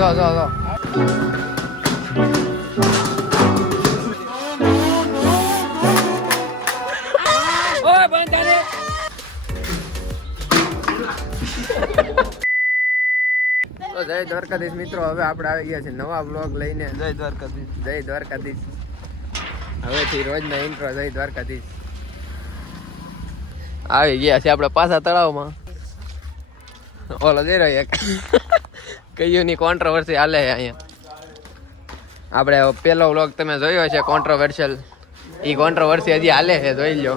જો ઓય બંધ થાને તો જય દ્વારકાધીશ મિત્રો, હવે આપણે આવી ગયા છે નવા બ્લોગ લઈને. જય દ્વારકાધીશ. હવેથી રોજના ઇન્ટ્રો જય દ્વારકાધીશ. આવી ગયા છે આપણે પાછા તળાવમાં. ઓલો જઈ રહ્યો એક કયું ની કોન્ટ્રોવર્સી હાલે છે અહીંયા. આપણે પેલો વ્લોગ તમે જોયો છે કોન્ટ્રોવર્શિયલ, ઈ કોન્ટ્રોવર્સી હજી હાલે છે, જોઈ લો.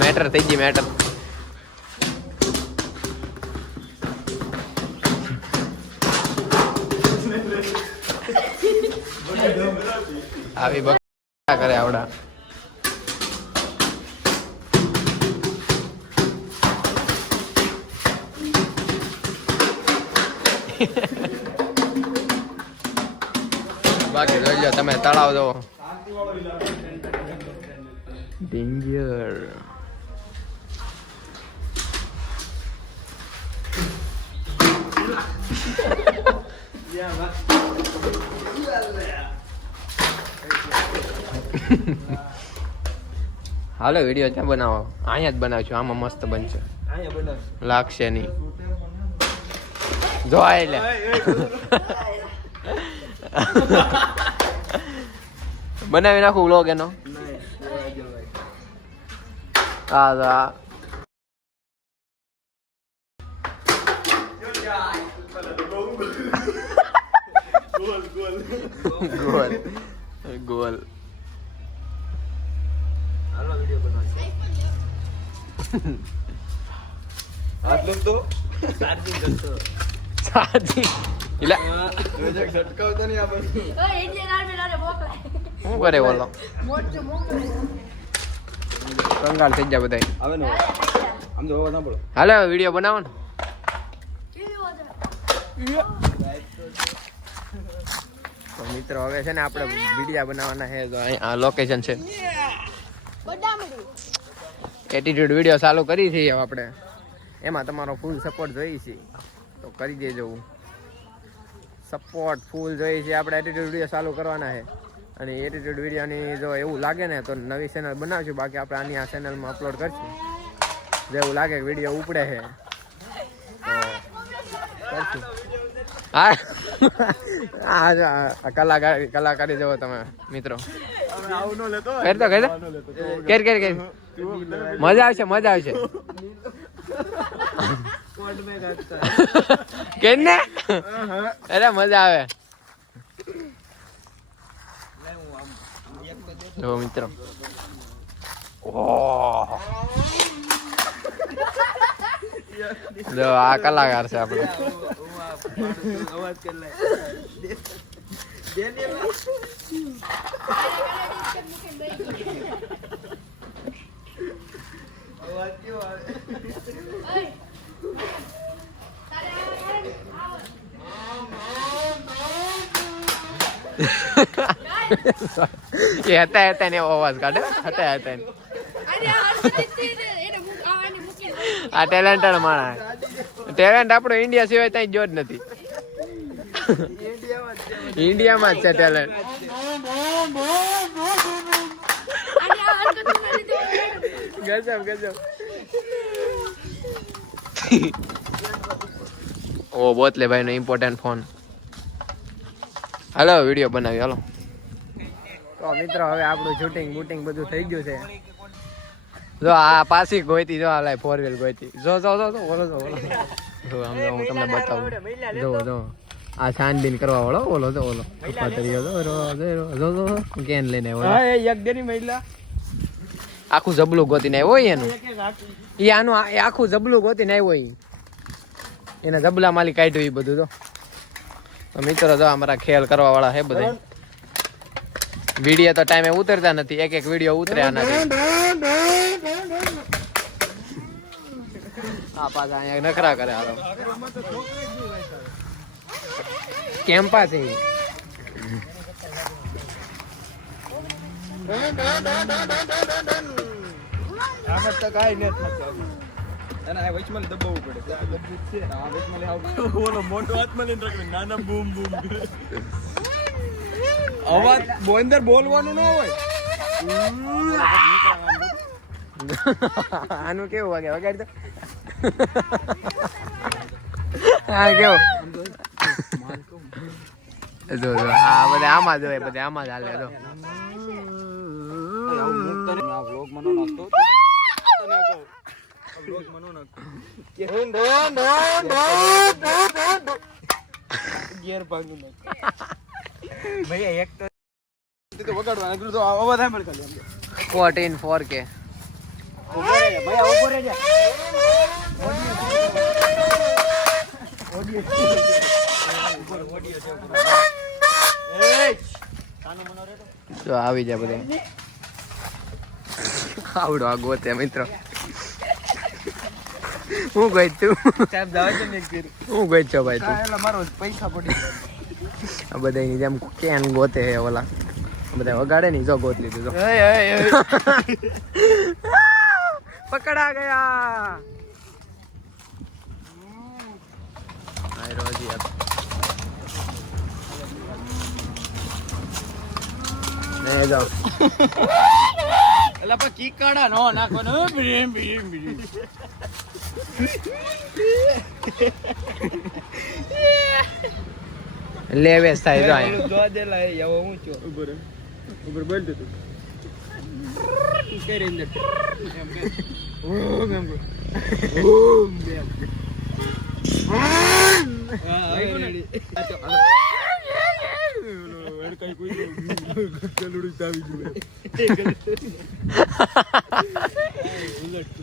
મેટર થઈ ગઈ મેટર. આવી બકા કરે આવડા. બાકી જોઈ લો તમે તળાવ જો ડેન્જર. હાલો વિડીયો ક્યાં બનાવો? અહીંયા જ બનાવશું, આમાં મસ્ત બનશે, લાગશે નહીં. જો એટલે બનાવી નાખું વ્લોગ એનો. હા ગોલ આટલું તો ચાર્જિંગ કરતો છટકાવતો નહીં આપણે. શું કરે બોલો? કંગાળ થઈ જાય બધા. આવે ને આમ જો ના પડો. હાલે વિડીયો બનાવો ને. તો મિત્રો હવે છે ને આપણે વિડીયો બનાવવાના છે. તો આ લોકેશન છે, એટીટ્યુડ વિડીયો ચાલુ કરી છે આપણે. એમાં તમારો ફૂલ સપોર્ટ જોઈએ છે, તો કરી દેજો. સપોર્ટ ફૂલ જોઈએ છે. આપણે એટીટ્યુડ વિડીયો ચાલુ કરવાના છે, અને એટીટ્યુડ વિડીયોની જો એવું લાગે ને તો નવી ચેનલ બનાવશું. બાકી આપણે આની આ ચેનલમાં અપલોડ કરશું. જેવું લાગે કે વિડીયો ઉપડે છે તો કરશું. હા કલાકારી જવો તમે મિત્રો. કેર મજા આવશે કે ને? અરે મજા આવે. જો મિત્રો, જો આ કલાકાર છે આપણે. એ હતા ને એવો અવાજ કાઢે. હતા આ ટેલેન્ટેડ માણસ. ટેલેન્ટ આપણો ઇન્ડિયા સિવાય ત્યાં જો જ નથી. ઇન્ડિયામાં જ છે ટેલેન્ટ. ગજબ. ઓ બોતલે ભાઈ નો ઇમ્પોર્ટન્ટ ફોન. હાલો વિડીયો બનાવી હાલો. તો મિત્રો હવે આપણું શૂટિંગ બૂટિંગ બધું થઈ ગયું છે. જો આ પાછી ગોઈતી, જો આ લાય 4 વ્હીલ ગોઈતી. જો બોલો જો આમ હું તમને બતાવું. જો આ છાનબીન કરવા વાળો ઓલો કેન લઈને આખું જબલું ગોતીને આવ્યો હોય એનું. એ આનું આખું જબલું ગોતીને આવ્યો હોય. એના જબલા માલી કાઢ્યું એ બધું. તો મિત્રો જો અમારા ખેલ કરવા વાળા છે બધા. વિડીયો તો ટાઈમે ઉતરતા નથી, એક વિડીયો ઉતર્યા નથી. આ પાછા અહીંયા નખરા કરે. હાલો કેમ્પા છે. આખત તો કાઈ ન થતો. અને આ વચમાં દબાવવું પડે દબવું છે આ વચમાં આવ ઓલો મોટો હાથમાં લઈને રાખે નાના બૂમ બૂમ અવાજ બોંદર બોલવાનું ન હોય આનું કેવું વાગે વગાડી તો હા કેવું જો આ બધા આમાં જ હોય બધા આમાં જ હાલે તો ગેર ભાગનું ભૈયા એક તો વગાડવાનું તો અવાજ થાય મને ખાલી 14 4K ભૈયા ઉભો રહે જા તો આવી જાય બધા આવડો આ ગોતે મિત્રો હું ગઈ તું સાહેબ દાવા છે ને એક ફેર હું ગઈ છો ભાઈ તું એટલે મારો પૈસા પડી આ બધા એની જેમ કેન ગોતે હે ઓલા બધા વગાડે ને જો ગોત લીધું તો પકડા ગયા આય રોજી યાર ને જાઓ એટલે પણ ચીકાડા નો નાખવાનો બીમ બીમ બીમ લેવેસ થાય જો આય જો દે લાય આવો હું છો ઉપર બોલ દે તું કે રેન્જ એમ કે ઓમ એમ ઓમ એમ હા રેડી આ તો એર કઈ કોઈ ગલુડી તાવી જુએ ઉલટ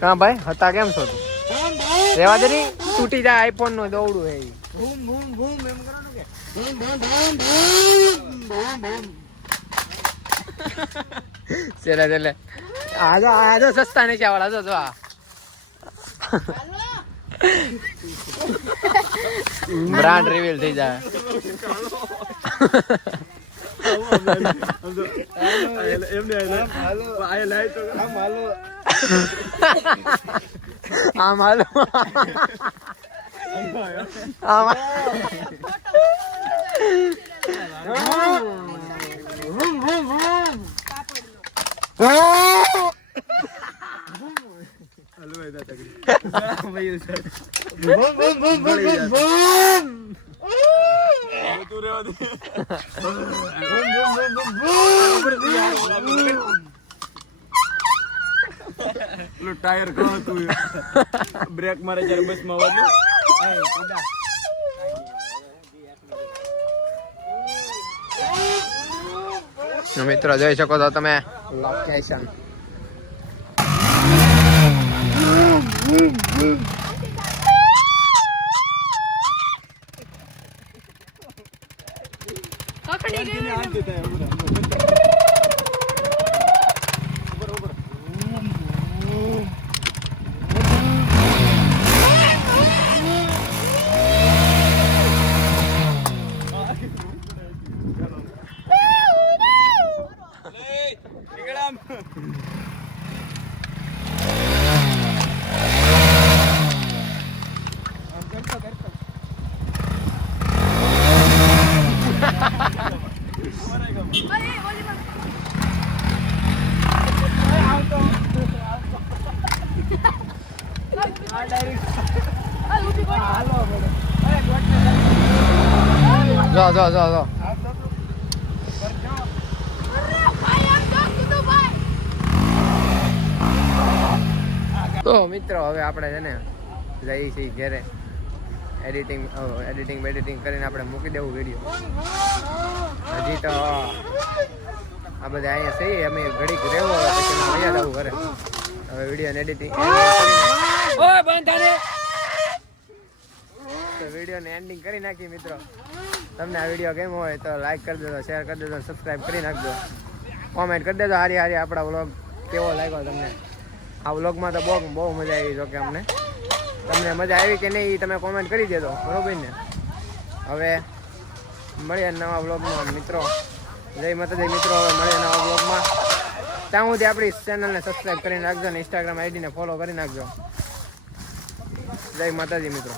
હા ભાઈ હતા કેમ છો તું રેવા દે ની તૂટી જાય આઈફોન નું દોડું હે બૂમ બૂમ બૂમ એમ કરવાનું કે બૂમ બૂમ બૂમ બૂમ ચલે ચલે આજો સસ્તા નહીં ચાવડા જો આ બ્રાન્ડ રિવીલ થઈ જાય આમ હાલો ટાયર ઘણો તું બ્રેક મારે જયારે બસ માં વાગ્યું મિત્રો જોઈ શકો છો તમે લોકેશન જો તો મિત્રો હવે આપણે છે ને જઈએ છીએ ઘરે એડિટિંગ કરીને આપણે મૂકી દેવું વિડીયો હજી તો આ બધા અહીંયા છીએ અમે ઘડીક રહેવો પછી અહીંયા જવું ઘરે હવે વિડીયો એડિટિંગ તો વિડીયોને એન્ડિંગ કરી નાખીએ મિત્રો તમને આ વિડીયો કેમ હોય તો લાઈક કરી દેજો શેર કરી દેજો સબસ્ક્રાઈબ કરી નાખજો કોમેન્ટ કરી દેજો હારી આપણા વ્લોગ કેવો લાગ્યો તમને આ વ્લોગમાં તો બહુ મજા આવી જો કે અમને તમને મજા આવી કે નહીં એ તમે કોમેન્ટ કરી દેજો બરોબર ને હવે મળીએ નવા વ્લોગમાં મિત્રો. જય માતાજી મિત્રો. હવે મળીએ નવા વ્લોગમાં. ત્યાં સુધી આપણી ચેનલને સબસ્ક્રાઈબ કરીને રાખજો અને ઇન્સ્ટાગ્રામ આઈડીને ફોલો કરી નાખજો. જય માતાજી મિત્રો.